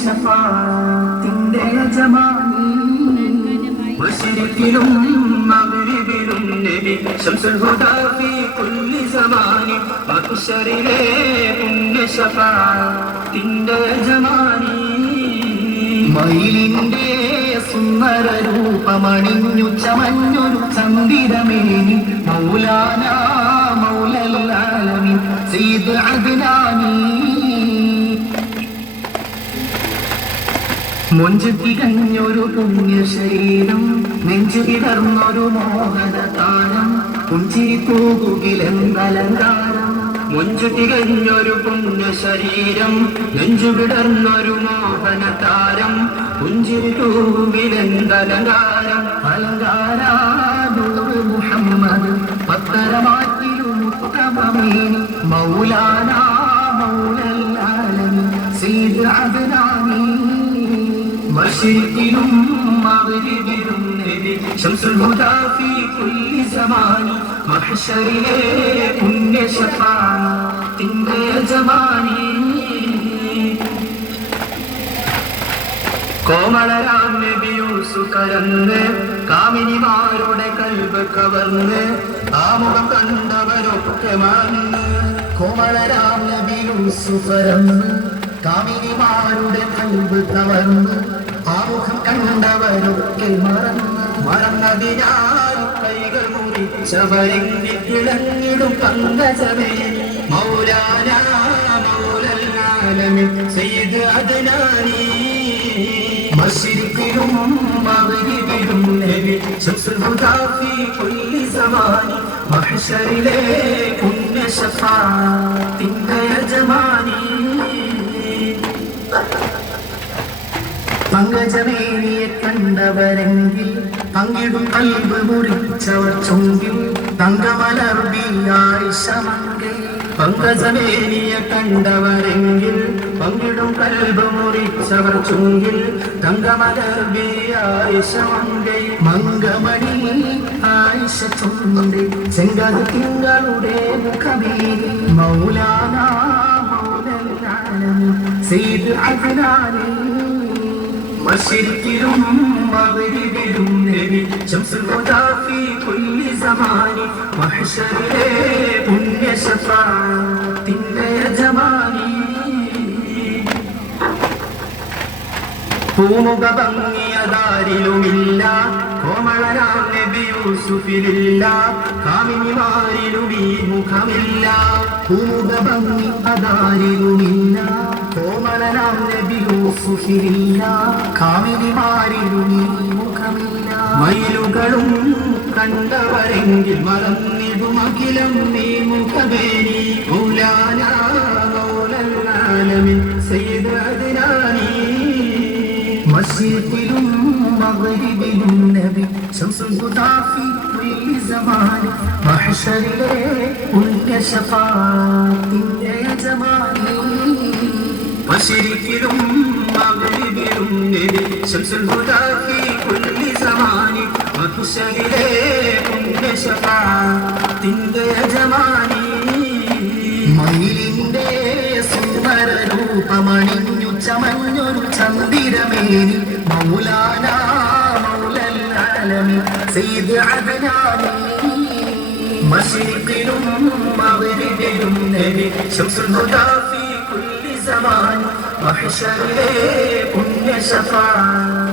ശഫാഅത്തിന്റെ യജമാനി മശ്രിഖിലും മഗ്രിബിലും നബി ശംസുൽ ഹുദാ ഫീ കുല്ലി സമാനി മഹ്ശറിലെ പുണ്യ ശഫാഅത്തിന്റെ യജമാനി മയിലിന്റെ സുന്ദര രൂപമണിഞ്ഞു ചമഞ്ഞൊരു ചന്ദിരമേനി മൗലാന മൗലൽ ആലമീൻ സയ്യിദ് അദ്നാനി മൊഞ്ചു തികഞ്ഞൊരു പുണ്യശരീരം നെഞ്ചു വിടർന്നൊരു മോഹന താരം പുഞ്ചിരി തൂകുകിലെന്തലങ്കാരം മൊഞ്ചു തികഞ്ഞൊരു പുണ്യശരീരം നെഞ്ചു വിടർന്നൊരു മോഹന താരം പുഞ്ചിരി തൂകുകിലെന്തലങ്കാരം അലങ്കാരാദൂർ മുഹമ്മദ് പത്തരമാറ്റിലും ഉത്തമമേനി മൗലാന മൗലൽ ആലമീൻ സയ്യിദ് അദ്നാനി മശ്രിഖിലും മഗ്രിബിലും നബി ശംസുൽ ഹുദാ ഫീ കുല്ലി സമാനി മഹ്ശറിലെ പുണ്യ ശഫാഅത്തിന്റെ യജമാനി കോമളരാം നബി യൂസുഫ് കരന്ന് കാമിനിമാരുടെ കൽബ് കവർന്ന് ആമുഖം കണ്ടവരൊക്കെ മറന്ന് കോമളരാം നബി യൂസുഫ് കരന്ന് കാമിനിമാരുടെ കൽബ് കവർന്ന് ആമുഖം കണ്ടവരൊക്കെ മറന്നതിനാൽ കൈകൾ മുറിച്ചവരെങ്കിൽ ഇളങ്ങിടും പങ്കജമേനി മൗലാന മൗലൽ ആലമീൻ സയ്യിദ് അദ്നാനി മശ്രിഖിലും മഗ്രിബിലും നബി ശംസുൽ ഹുദാ ഫീ കുല്ലി സമാനി മഹ്ശറിലെ പുണ്യ ശഫാഅത്തിന്റെ യജമാനി പങ്കജമേനിയെ കണ്ടവരെങ്കിൽ പങ്കിടും കൽബ് മുറിച്ചവർ ചൊങ്കിൽ തങ്കമലർബിയായി ശമങ്കൈ പങ്കജമേനിയെ കണ്ടവരെങ്കിൽ പങ്കിടും കൽബ് മുറിച്ചവർ ചൊങ്കിൽ തങ്കമലർബിയായി ശമങ്കൈ മംഗമണി ആയിഷ ചൊണ്ടി ചെങ്കത് തിങ്കളുടെ മുഖമേനി മൗലാന മൗലൽ ആലമീൻ സയ്യിദ് അദ്നാനി മശ്രിഖിലും മഗ്രിബിലും നബി ശംസുൽ ഹുദാ ഫീ കുല്ലി സമാനി മഹ്ശറിലെ പുണ്യ ശഫാഅത്തിന്റെ യജമാനി പൂമുഖ ഭംഗിയതാരിലുമില്ല കോമളരാം നബി യൂസുഫിലില്ല കാമിനിമാരിലും ഈ മുഖമില്ല പൂമുഖ ഭംഗി അതാരിലുമില്ല കോമളരാം നബി യൂസുഫിലില്ല കാമിനിമാരിലും ഈ മുഖമില്ല മയിലുകളും കണ്ടവരെങ്കിൽ മറന്നിടുമഖിലം നീ മുഖമേനി മൗലാന മൗലൽ ആലമീൻ സയ്യിദ് അദ്നാനി മശ്രിഖിലും മഗ്രിബിലും നബി ശംസുൽ ഹുദാ ഫീ കുല്ലി സമാനി മഹ്ശറിലെ പുണ്യ ശഫാഅത്തിന്റെ യജമാനി മശ്രിഖിലും മഗ്രിബിലും നബി ശംസുൽ ഹുദാ ഫീ കുല്ലി സമാനി മഹ്ശറിലെ പുണ്യ ശഫാഅത്തിന്റെ യജമാനി മയിലിന്റെ സുന്ദര രൂപമണിഞ്ഞു ചമഞ്ഞൊരു ചന്ദിരമേനി മൗലാന മൗലൽ ആലമീൻ സയ്യിദ് അദ്നാനി മശ്രിഖിലും മഗ്രിബിലും നബി ശംസുൽ ഹുദാ ഫീ കുല്ലി സമാനി മഹ്ശറിലെ പുണ്യ ശഫാഅ